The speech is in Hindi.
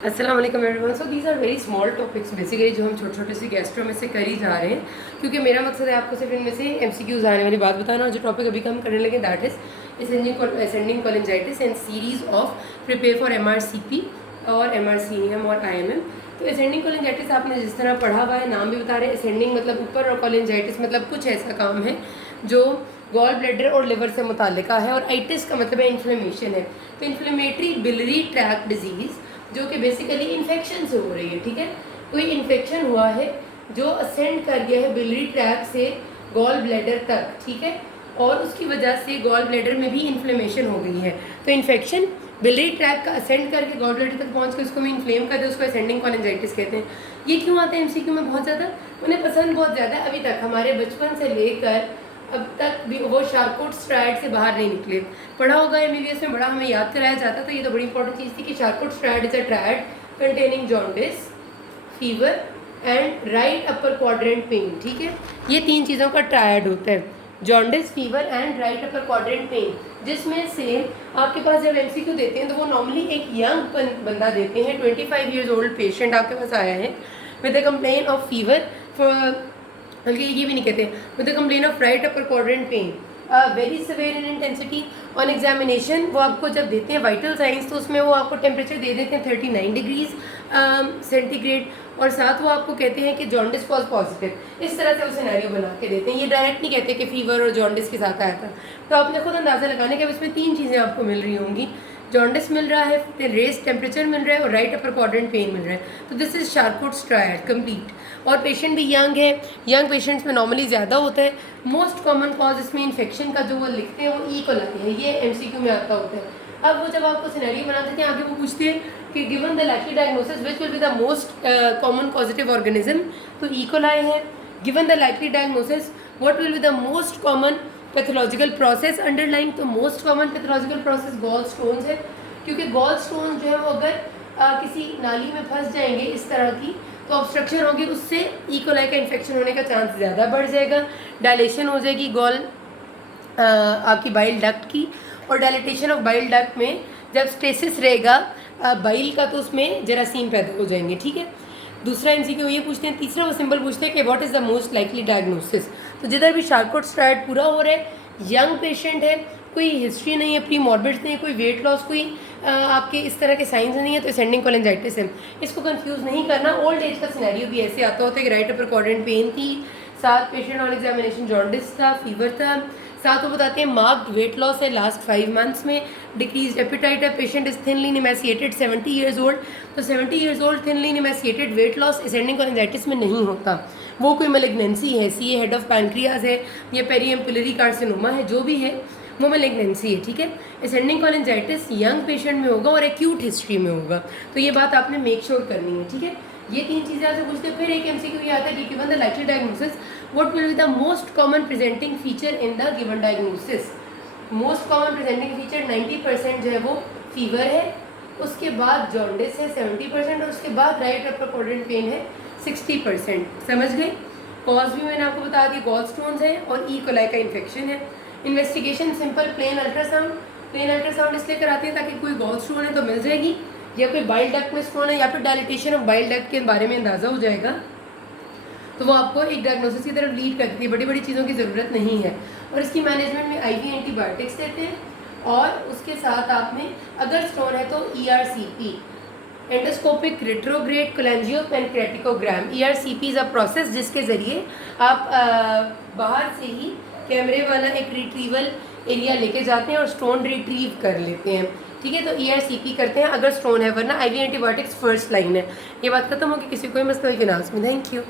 अस्सलाम वालेकुम everyone. So these are very small topics basically जो हम छोटे छोटे से गैस्ट्रो में से कर ही जा रहे हैं, क्योंकि मेरा मकसद है आपको सिर्फ इनमें से एमसीक्यूज आने वाली बात बताना। और जो टॉपिक अभी हम करने लगे that is ascending cholangitis and series of prepare for MRCP और एमआरसीएम और आईएमएम। तो असेंडिंग कोलिंजाइटिस आपने जिस तरह पढ़ा हुआ है, नाम भी बता रहे हैं असेंडिंग मतलब ऊपर, और कोलिंजाइटिस मतलब कुछ ऐसा काम है जो गॉल ब्लैडर और लिवर से मुताल्लिका है, और आइटिस का मतलब है इन्फ्लेमेशन है। तो इन्फ्लेमेटरी बिलरी ट्रैक्ट डिजीज़ जो कि बेसिकली इन्फेक्शन से हो रही है, ठीक है। कोई इन्फेक्शन हुआ है जो असेंड कर गया है बिलरी ट्रैक से गॉल ब्लैडर तक, ठीक है, और उसकी वजह से गॉल ब्लैडर में भी इन्फ्लेमेशन हो गई है। तो इन्फेक्शन बिलरी ट्रैक का असेंड करके गॉल ब्लैडर तक पहुंच के उसको भी इन्फ्लेम करते हैं, उसको असेंडिंग कोलिंजाइटिस कहते हैं। ये क्यों आता है एमसीक्यू में बहुत ज़्यादा, उन्हें पसंद बहुत ज़्यादा। अभी तक हमारे बचपन से लेकर अब तक भी वो शार्कोट स्ट्राइड से बाहर नहीं निकले। पढ़ा होगा एमबीबीएस में, बड़ा हमें याद कराया जाता था। ये तो बड़ी इंपॉर्टेंट चीज़ थी कि Charcot stride is a triad containing jaundice, fever and right upper quadrant pain, ठीक है। ये तीन चीज़ों का ट्रायड होता है, jaundice, fever and right upper quadrant pain, जिसमें से आपके पास जब एमसीक्यू देते हैं तो वो नॉर्मली एक यंग बंदा देते हैं। 25 ईयर्स ओल्ड पेशेंट आपके पास आया है with the complain of fever, बल्कि ये भी नहीं कहते, with the complain of right upper quadrant pen very severe in intensity. On examination वो आपको जब देते हैं वाइटल साइंस, तो उसमें वो आपको टेम्परेचर दे देते हैं 39 डिग्रीज सेंटीग्रेड, और साथ वो आपको कहते हैं कि जॉन्डिस वॉज पॉजिटिव। इस तरह से वो सिनेरियो बना के देते हैं। ये डायरेक्ट नहीं कहते कि फीवर और जॉन्डिस के साथ आया था। तो आपने खुद अंदाज़ा लगाने के अब इसमें तीन चीज़ें आपको मिल रही होंगी, जॉन्डिस मिल रहा है, फिर रेस टेम्परेचर मिल रहा है, और राइट अपर क्वाड्रेंट पेन मिल रहा है। तो दिस इज शार्कोट्स ट्रायड कंप्लीट। और पेशेंट भी यंग है, यंग पेशेंट्स में नॉर्मली ज़्यादा होता है। मोस्ट कॉमन कॉज इसमें इन्फेक्शन का जो वो लिखते हैं वो ई कोलाई है, ये एमसीक्यू में आता होता है। अब वो जब आपको सिनेरियो बनाते हैं आगे वो पूछते हैं कि given the likely diagnosis which will be the most common positive organism, तो ई कोलाई है। Given the likely diagnosis what will be the most common pathological process underline, तो most common pathological process gall stones है, क्योंकि गॉल स्टोन जो है वो अगर किसी नाली में फंस जाएंगे इस तरह की तो ऑब्स्ट्रक्शन होगी, उससे ई कोलाई का इन्फेक्शन होने का चांस ज़्यादा बढ़ जाएगा। डायलेशन हो जाएगी गॉल आपकी बाइल डक्ट की, और डायलिटेशन ऑफ बाइल डक्ट में जब स्टेसिस रहेगा बाइल का तो उसमें जरासीम पैदा हो जाएंगे, ठीक है। दूसरा एमसीक्यू ये पूछते हैं, तीसरा वो सिंपल पूछते हैं कि what is the most likely diagnosis. तो जिधर भी शार्कोट स्ट्राइड पूरा हो रहा है, यंग पेशेंट है, कोई हिस्ट्री नहीं है, प्री मॉर्बिड नहीं है, कोई वेट लॉस, कोई आपके इस तरह के साइंस नहीं है, तो असेंडिंग कोलिंजाइटिस है। इसको कंफ्यूज नहीं करना। ओल्ड एज का सिनेरियो भी ऐसे आता होता है कि राइट अपर क्वाड्रेंट पेन थी, साथ पेशेंट ऑन एग्जामिनेशन जॉन्डिस था, फीवर था, साथ वो बताते हैं मार्क्ड वेट लॉस है लास्ट 5 मंथ्स में, डिक्रीज एपिटाइट है, patient is thinly emaciated, 70 years old. तो 70 years old thinly emaciated, weight loss ascending cholangitis में नहीं होता। वो कोई मैलिग्नेंसी है, सी हेड ऑफ पैनक्रियाज है, या पेरिएम्पुलरी कार्सिनोमा है, जो भी है वो मैलिग्नेंसी है, ठीक है। असेंडिंग कोलिंजाइटिस यंग पेशेंट में होगा और एक्यूट हिस्ट्री में होगा, तो ये बात आपने मेक श्योर करनी है, ठीक है। ये तीन चीज़ें आपसे पूछते हैं। फिर एक एमसीक्यू ये आता है कि given the likely diagnosis what will be the most common presenting feature in the given diagnosis. Most common presenting feature 90% जो है वो फीवर है, उसके बाद जॉन्डिस है 70%, और उसके बाद राइट अपर क्वाड्रेंट पेन है 60%। समझ गए। कॉज भी मैंने आपको बता दी, गॉल स्टोन्स है और ई कोलाई का इन्फेक्शन है। Investigation simple plain ultrasound, plain ultrasound इसलिए कराते हैं ताकि कोई गॉल स्टोन है तो मिल जाएगी, या कोई बाइल डक्ट में स्टोन है, या फिर डायलिटेशन ऑफ बाइल डक्ट के बारे में अंदाज़ा हो जाएगा, तो वो आपको एक डायग्नोसिस की तरफ लीड करती है। बड़ी बड़ी चीज़ों की ज़रूरत नहीं है। और इसकी मैनेजमेंट में आईवी एंटीबायोटिक्स देते हैं, और उसके साथ आपने अगर स्टोन है तो ERCP, endoscopic retrograde cholangiopancreatogram. ERCP is a process जिसके ज़रिए आप बाहर से ही कैमरे वाला एक रिट्रीवल एरिया लेके जाते हैं और स्टोन रिट्रीव कर लेते हैं, ठीक है। तो ERCP करते हैं अगर स्टोन है, वरना आईवी एंटीबायोटिक्स फर्स्ट लाइन है। ये बात खत्म होगी। किसी कोई मसला हो कि ना उसमें। Thank you.